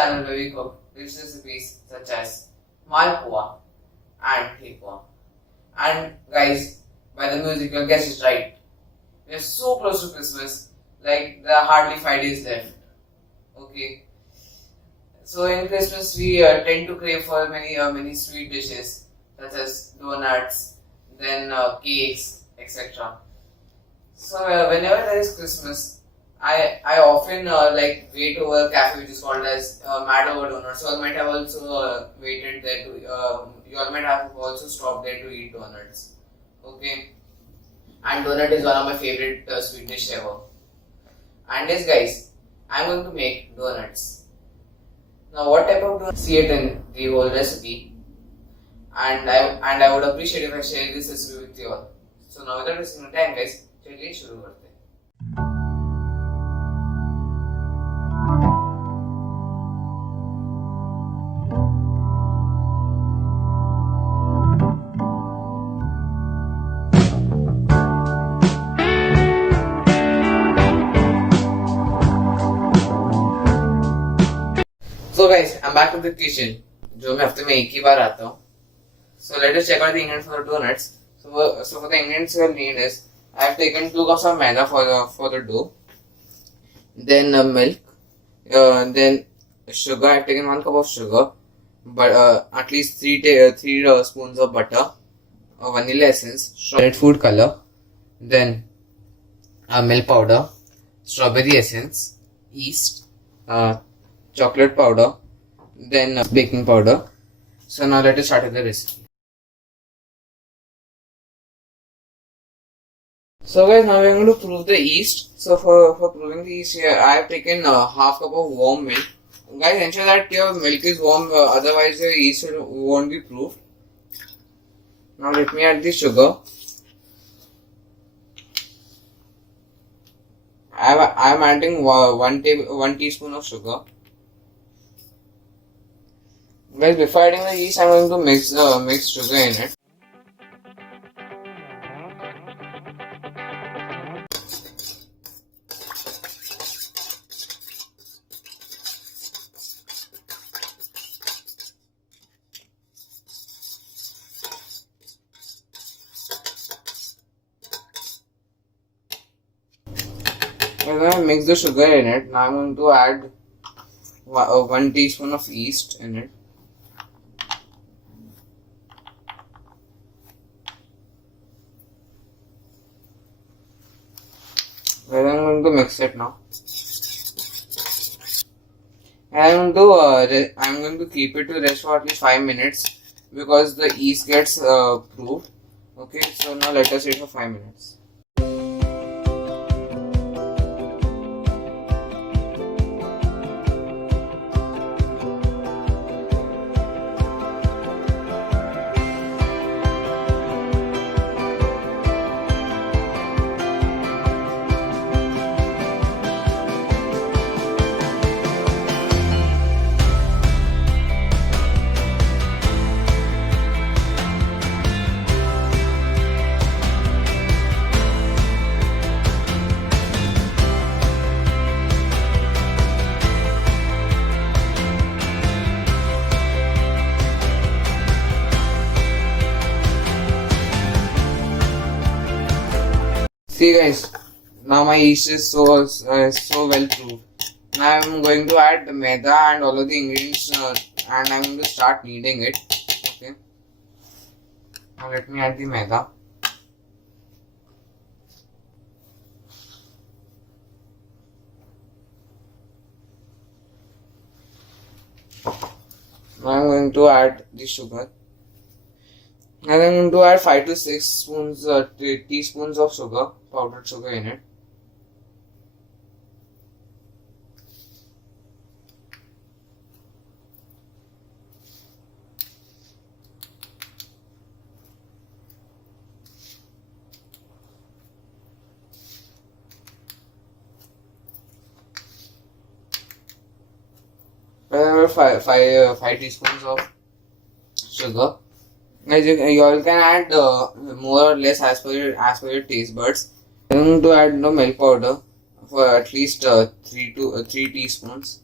channel where we cook rich recipes such as malpua and thepua. And guys, by the music, your guess is right. We are so close to Christmas, like there are hardly 5 days left. Okay. So in Christmas, we tend to crave for many sweet dishes such as donuts, then cakes, etc. So whenever there is Christmas, I often like wait over a cafe which is called as Mad Over Donuts. So I might have also waited there to. You all might have also stopped there to eat donuts. Okay, and donut is one of my favorite sweet dish ever. And yes, guys, I'm going to make donuts. Now, what type of donuts? See it in the whole recipe, and I would appreciate if I share this recipe with you all. So now, without wasting time, guys, चलिए शुरू करते हैं. So guys, I'm back to the kitchen. जो मैं हफ्ते में एक ही बार आता हूँ. So let us check out the ingredients for the donuts. So for the ingredients we'll need is I have taken 2 cups of maida for the dough. Then milk. Then sugar. I have taken 1 cup of sugar. But at least 3 spoons of butter. Vanilla essence. Red food color. Then milk powder. Strawberry essence. Yeast. Chocolate powder. Then baking powder. So now let us start with the recipe. So guys, now we are going to prove the yeast. So for proving the yeast here, I have taken half cup of warm milk. Guys, ensure that your milk is warm, otherwise your yeast won't be proved. Now let me add the sugar. I am adding 1 teaspoon of sugar. Guys, before adding the yeast, I am going to mix sugar in it. When I mix the sugar in it, now I am going to add 1 teaspoon of yeast in it. Then I am going to mix it now. And I am going to keep it to rest for at least 5 minutes because the yeast gets proved. Okay, so now let us wait for 5 minutes. See guys, now my yeast is so well proved. Now I am going to add the maida and all of the ingredients and I am going to start kneading it. Okay. Now let me add the maida. Now I am going to add the sugar. And I'm going to add 5 to 6 spoons, teaspoons of sugar, powdered sugar in it. Five teaspoons of sugar. Guys, you all can add more or less as per your taste buds. I'm going to add milk powder for at least 3 teaspoons.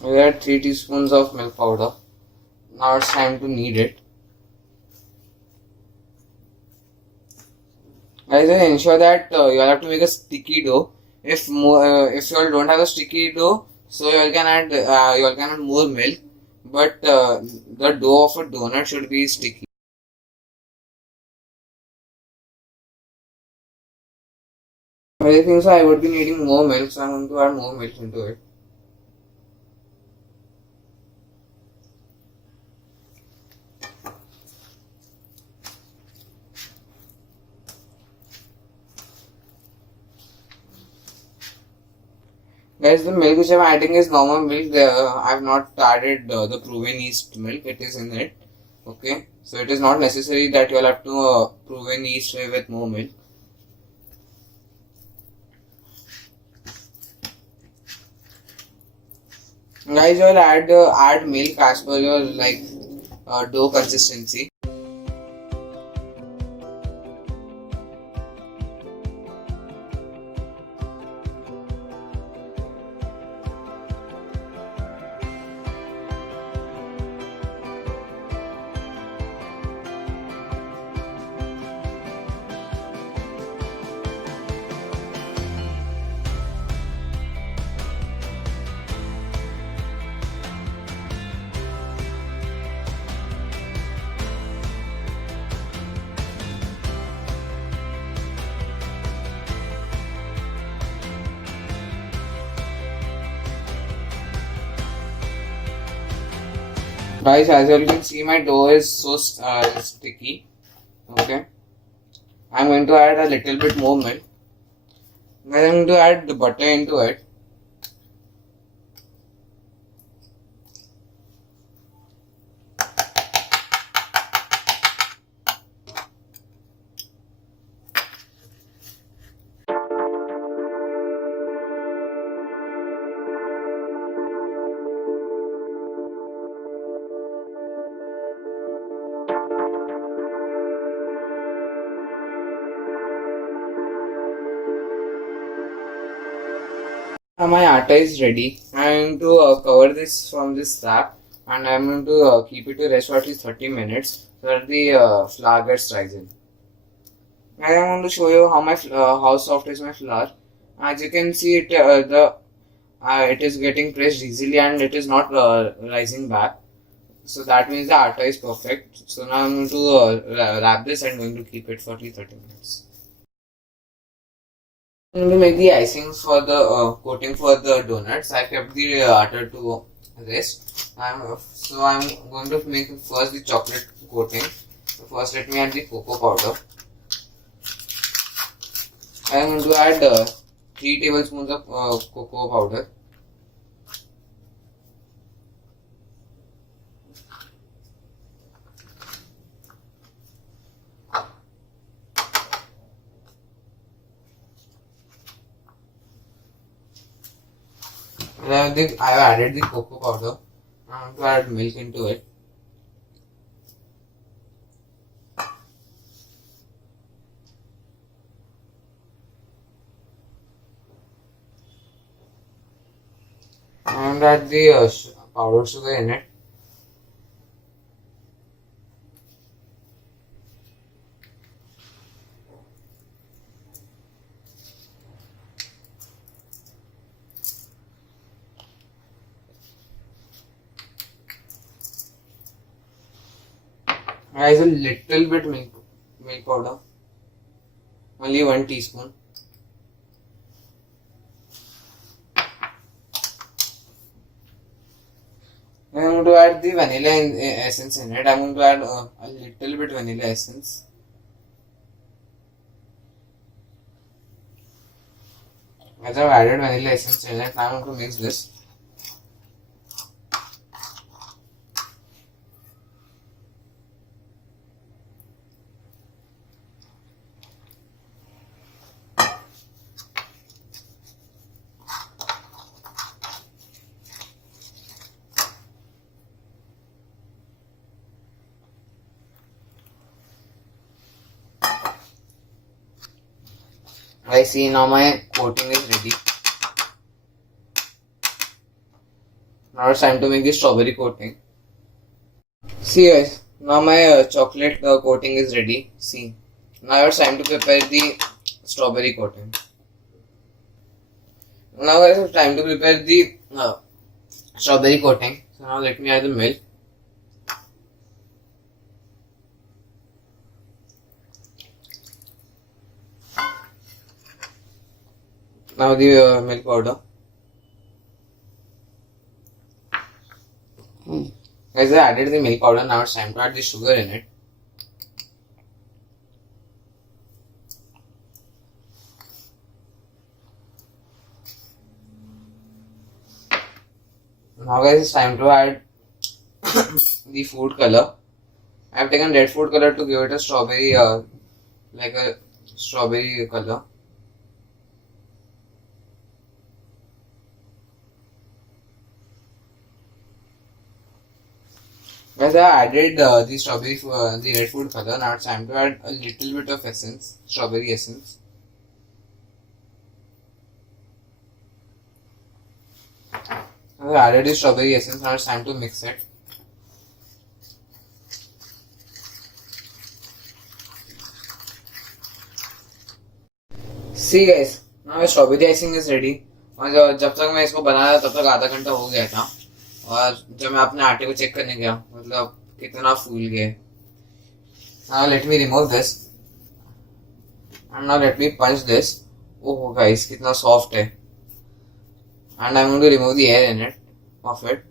We add 3 teaspoons of milk powder. Now it's time to knead it. Guys, ensure that you have to make a sticky dough. If if you all don't have a sticky dough, so you all can add more milk. But the dough of a donut should be sticky. I think so. I would be needing more milk, so I'm going to add more milk into it. Guys, the milk which I'm adding is normal milk. I've not added the proven yeast milk. It is in it. Okay, so it is not necessary that you will have to proven yeast with more milk. Guys, you will add milk as per your dough consistency. Guys, as you can see, my dough is so sticky. Okay, I'm going to add a little bit more milk. Then I'm going to add the butter into it. My atta is ready. I'm going to cover this from this wrap, and I'm going to keep it to rest for at least 30 minutes so that the flour gets rising. And I'm going to show you how soft is my flour. As you can see, it is getting pressed easily and it is not rising back. So that means the atta is perfect. So now I'm going to wrap this and going to keep it for at least 30 minutes. I'm going to make the icing for the coating for the donuts. I kept the atta to rest. So I'm going to make first the chocolate coating. So first let me add the cocoa powder. I'm going to add 3 tablespoons of cocoa powder. I have added the cocoa powder. I'm going to add milk into it. I'm going to add the powdered sugar in it. Guys, a little bit milk powder, only 1 teaspoon. Then I'm going to add the vanilla essence in it. I'm going to add a little bit vanilla essence. As I've added vanilla essence in it, I'm going to mix this. I see now my coating is ready. Now it's time to make the strawberry coating. See guys, now my chocolate coating is ready. See, now it's time to prepare the strawberry coating. Now guys, it's time to prepare the strawberry coating. So now let me add the milk. Now the milk powder. Guys, I added the milk powder. Now it's time to add the sugar in it. Now guys, it's time to add the food color. I have taken red food color to give it a strawberry, like a strawberry color. Guys, I added the strawberry, the red food color. Now it's time to add a little bit of essence, strawberry essence. I added the strawberry essence. Now it's time to mix it. See guys, now strawberry icing is ready. और जब तक मैं इसको बना रहा तब तक आधा घंटा हो गया था और जब मैं अपने आटे को चेक करने गया मतलब कितना फूल गया. Now let me remove this and now let me punch this. Oh guys, कितना soft है. And I'm going to remove the air in it of it.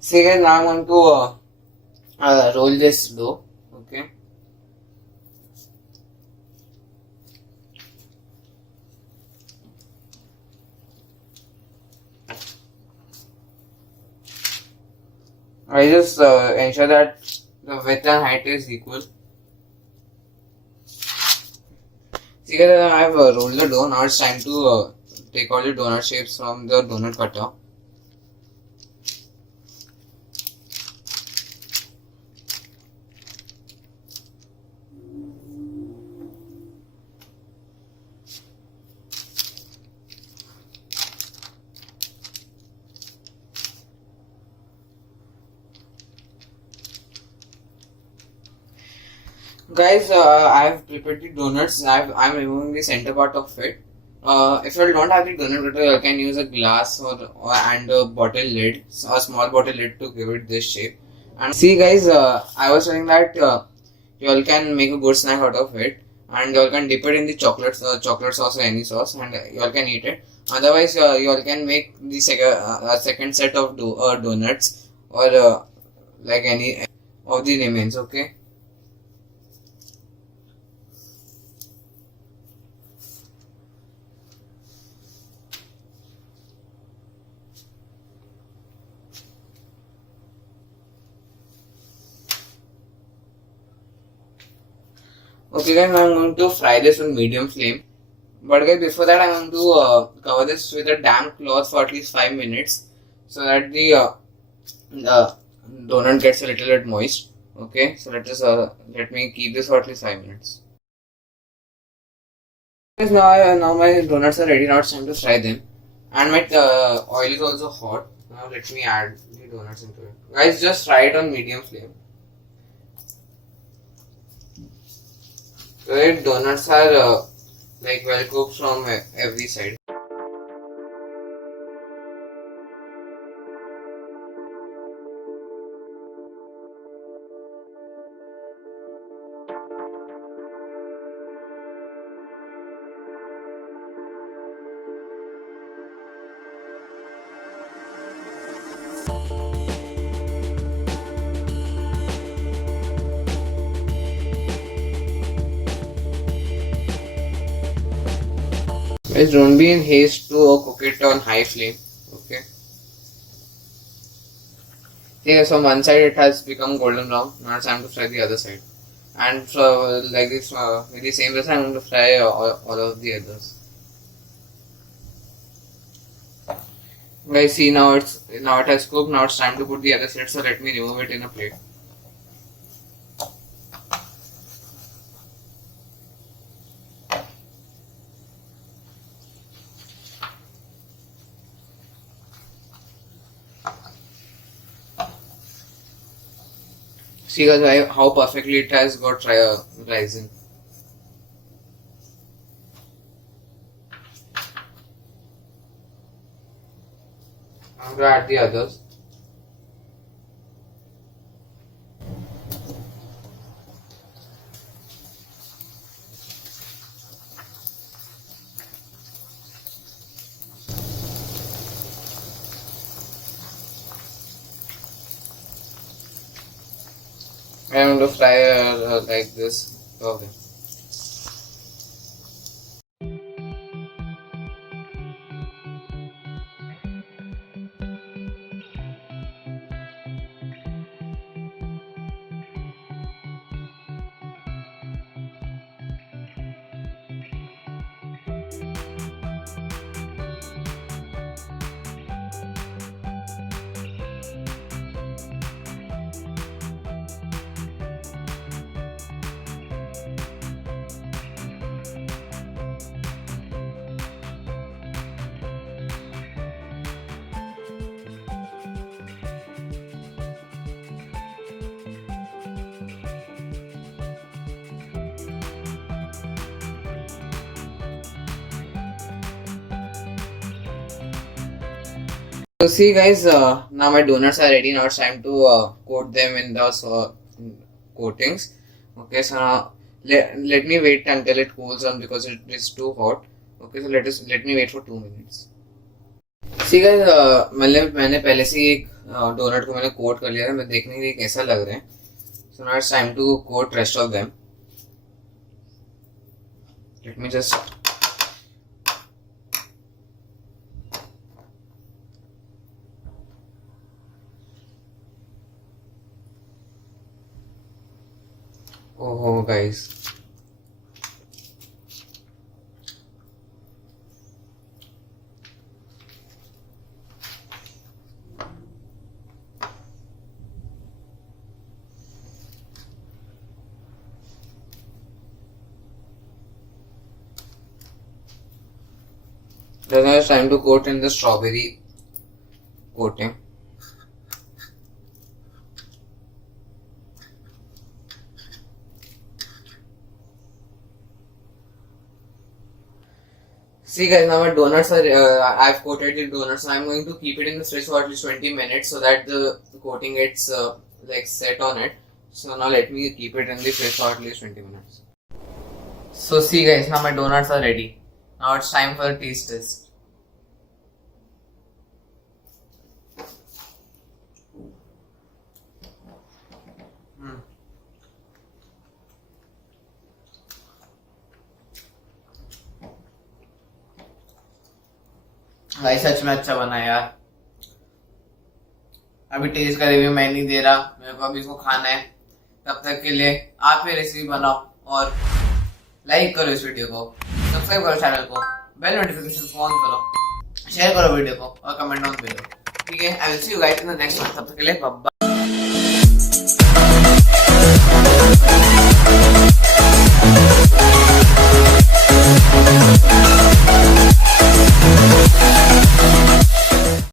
See guys, now I'm going to roll this dough. Okay. I just ensure that the width and height is equal. See guys, I have rolled the dough. Now it's time to take all the donut shapes from the donut cutter. Guys, I have prepared the donuts. I'm removing the center part of it. If you don't have the donut cutter, you can use a glass and a bottle lid, a small bottle lid to give it this shape. And see guys, I was saying that you all can make a good snack out of it, and you all can dip it in the chocolate sauce or any sauce, and you all can eat it. Otherwise, you all can make the second set of donuts or like any of the remains. Okay. Okay guys, now I'm going to fry this on medium flame. But guys, before that I'm going to cover this with a damp cloth for at least 5 minutes so that the donut gets a little bit moist. Okay, so let me keep this for at least 5 minutes. Guys, now my donuts are ready. Now it's time to fry them, and my oil is also hot. Now let me add the donuts into it. Guys, just fry it on medium flame. So the donuts are like well cooked from every side. Guys, don't be in haste to cook it on high flame. Okay. See, so one side it has become golden brown. Now it's time to fry the other side. and like this with the same process I'm going to fry all of the others. Guys, see, now it has cooked. Now it's time to put the other set, so let me remove it in a plate. See guys, how perfectly it has got rising. I'm going to add the others. I'm going to fry like this. Okay. So see guys, now my donuts are ready. Now it's time to coat them in those coatings. Okay, so now let me wait until it cools down because it is too hot. Okay, so let me wait for 2 minutes. See guys, मैंने पहले से ही एक donut को मैंने coat कर लिया है. मैं देखने के लिए कैसा लग रहा है. So now it's time to coat rest of them. Let me just oh guys. Then it's time to coat in the strawberry coating. See guys, now my donuts are, I've coated the donuts. I'm going to keep it in the fridge for at least 20 minutes so that the coating gets like set on it. So now let me keep it in the fridge for at least 20 minutes. So see guys, now my donuts are ready. Now it's time for a taste test. भाई सच में अच्छा बना यार. अभी test का review मैं नहीं दे रहा, मेरे को अभी इसको खाना है. तब तक के लिए आप ये रेसिपी बनाओ और लाइक करो इस वीडियो को, सब्सक्राइब करो चैनल को, बेल नोटिफिकेशन ऑन करो, शेयर करो वीडियो को और कमेंट ऑन करो. ठीक है, I will see you guys in the next one. तब तक के लिए बाय.